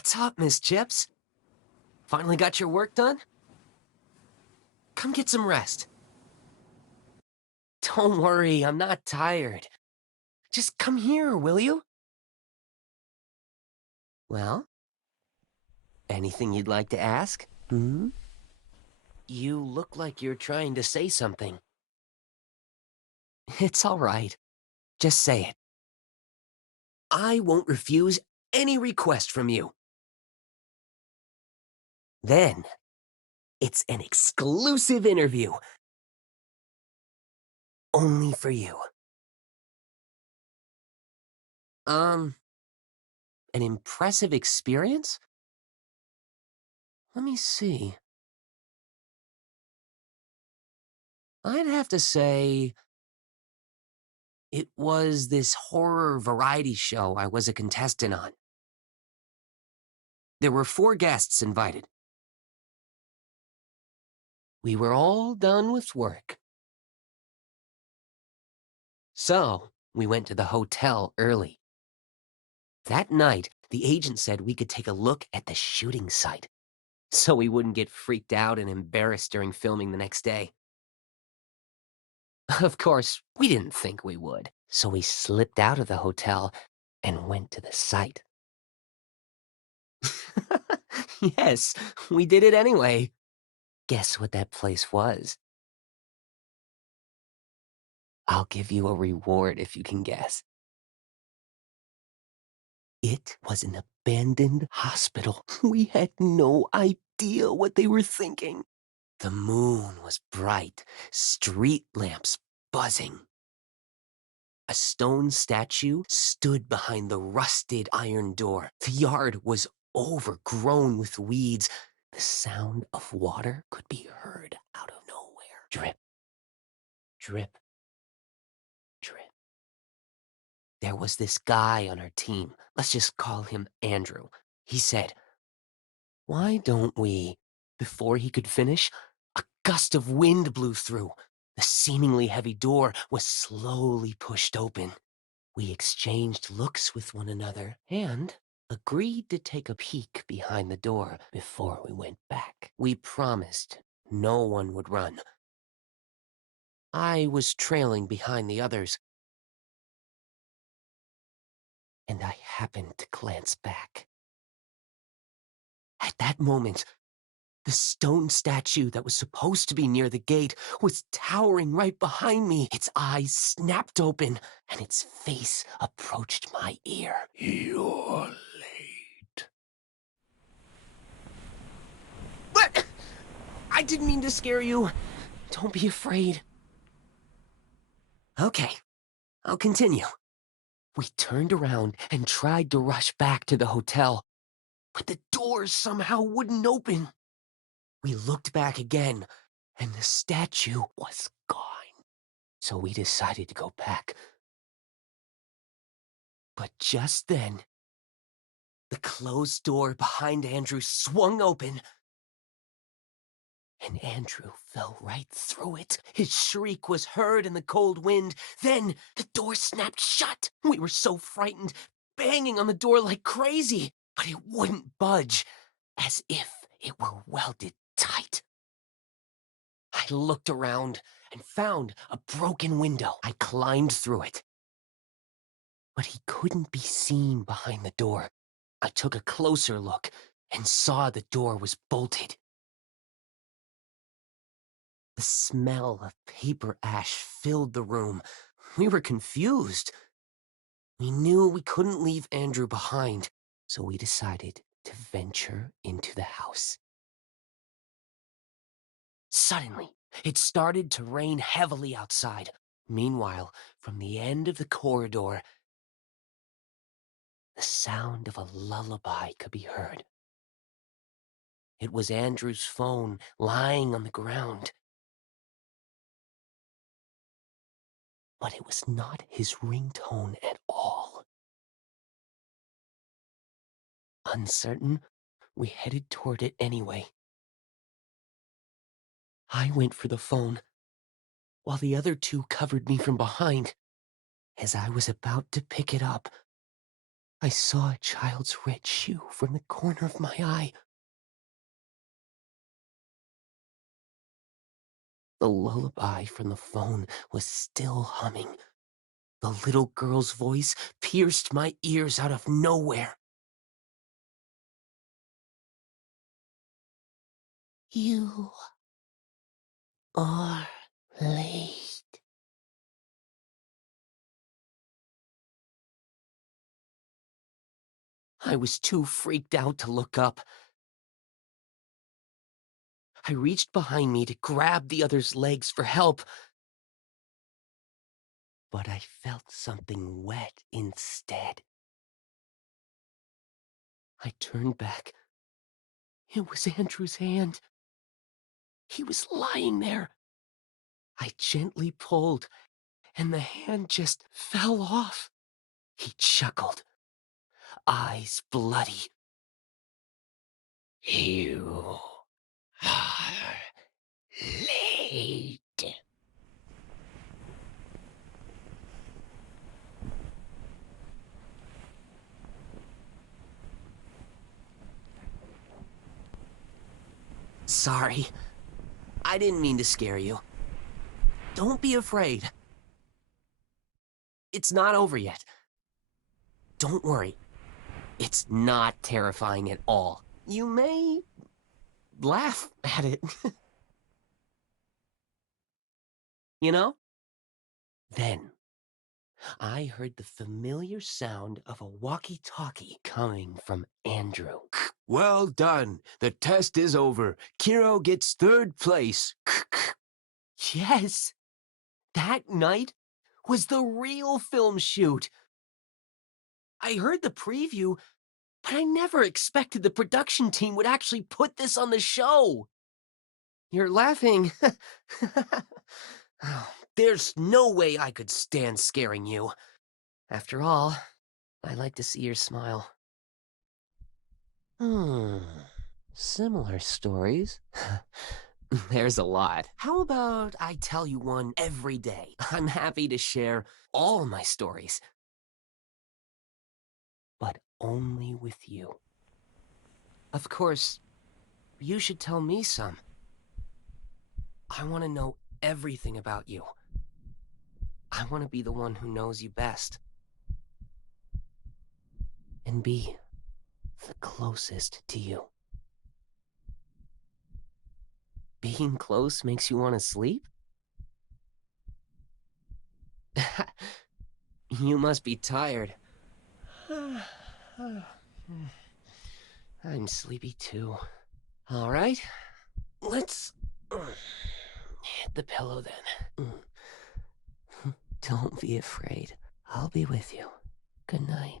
What's up, Miss Chips? Finally got your work done? Come get some rest. Don't worry, I'm not tired. Just come here, will you? Well, anything you'd like to ask? You look like you're trying to say something. It's all right. Just say it. I won't refuse any request from you. Then, it's an exclusive interview. Only for you. An impressive experience? Let me see. I'd have to say it was this horror variety show I was a contestant on. There were 4 guests invited. We were all done with work. So, we went to the hotel early. That night, the agent said we could take a look at the shooting site, so we wouldn't get freaked out and embarrassed during filming the next day. Of course, we didn't think we would, so we slipped out of the hotel and went to the site. Yes, we did it anyway. Guess what that place was? I'll give you a reward if you can guess. It was an abandoned hospital. We had no idea what they were thinking. The moon was bright, street lamps buzzing. A stone statue stood behind the rusted iron door. The yard was overgrown with weeds. The sound of water could be heard out of nowhere. Drip, drip, drip. There was this guy on our team. Let's just call him Andrew. He said, "Why don't we?" Before he could finish, a gust of wind blew through. The seemingly heavy door was slowly pushed open. We exchanged looks with one another and agreed to take a peek behind the door before we went back. We promised no one would run. I was trailing behind the others, and I happened to glance back. At that moment, the stone statue that was supposed to be near the gate was towering right behind me. Its eyes snapped open, and its face approached my ear. "You're late." But I didn't mean to scare you. Don't be afraid. Okay, I'll continue. We turned around and tried to rush back to the hotel, but the doors somehow wouldn't open. We looked back again, and the statue was gone. So we decided to go back. But just then, the closed door behind Andrew swung open, and Andrew fell right through it. His shriek was heard in the cold wind. Then the door snapped shut. We were so frightened, banging on the door like crazy, but it wouldn't budge, as if it were welded tight. I looked around and found a broken window. I climbed through it, but he couldn't be seen behind the door. I took a closer look and saw the door was bolted. The smell of paper ash filled the room. We were confused. We knew we couldn't leave Andrew behind, so we decided to venture into the house. Suddenly, it started to rain heavily outside. Meanwhile, from the end of the corridor, the sound of a lullaby could be heard. It was Andrew's phone lying on the ground. But it was not his ringtone at all. Uncertain, we headed toward it anyway. I went for the phone, while the other 2 covered me from behind. As I was about to pick it up, I saw a child's red shoe from the corner of my eye. The lullaby from the phone was still humming. The little girl's voice pierced my ears out of nowhere. You are late. I was too freaked out to look up. I reached behind me to grab the other's legs for help, but I felt something wet instead. I turned back. It was Andrew's hand. He was lying there. I gently pulled, and the hand just fell off. He chuckled, eyes bloody. You are late. Sorry. I didn't mean to scare you. Don't be afraid. It's not over yet. Don't worry. It's not terrifying at all. You may laugh at it. You know? Then, I heard the familiar sound of a walkie-talkie coming from Andrew. Well done. The test is over. Kiro gets 3rd place. Yes. That night was the real film shoot. I heard the preview, but I never expected the production team would actually put this on the show. You're laughing. There's no way I could stand scaring you. After all, I like to see your smile. Similar stories? There's a lot. How about I tell you one every day? I'm happy to share all my stories. But only with you. Of course, you should tell me some. I want to know everything about you. I want to be the one who knows you best. And be the closest to you. Being close makes you want to sleep? You must be tired. I'm sleepy too. All right, let's hit the pillow then. Don't be afraid. I'll be with you. Good night.